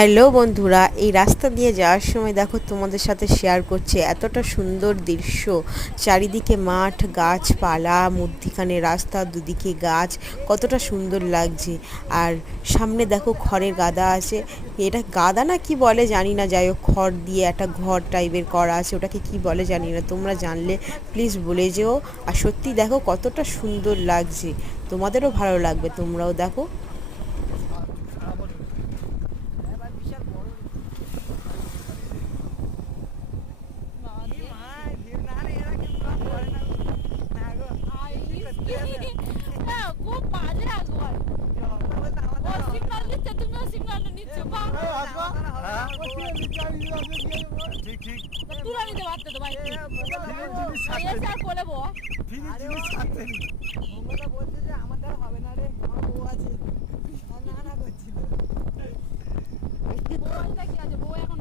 Hello বন্ধুরা, এই রাস্তা দিয়ে যাওয়ার সময় দেখো তোমাদের সাথে শেয়ার করছে এতটা সুন্দর দৃশ্য। চারিদিকে মাঠ, গাছপালা, মধ্যিখানে রাস্তা, দুদিকে গাছ, কতটা সুন্দর লাগছে। আর সামনে দেখো খড়ের গাদা আছে। এটা গাদা না কি বলে জানি না, যাই হোক খড় দিয়ে একটা ঘর টাইপের করা আছে, ওটাকে কি বলে জানি না, তোমরা জানলে প্লিজ বলে যেও। আর সত্যি দেখো কতটা সুন্দর লাগছে, তোমাদেরও ভালো লাগবে, তোমরাও দেখো। খুব বাজে একবার ও সিগন্যাল দিচ্ছে, তুমিও সিগন্যাল নিচ্ছ বা ঠিক ঠিক তুলে নিতে পারতে তো ভাই এসে আর বলে বো মঙ্গলদা বলছে যে আমার দ্বারা হবে না রে, আমার বউ আছে, না না করছিল। বউ কি আছে, বউ এখন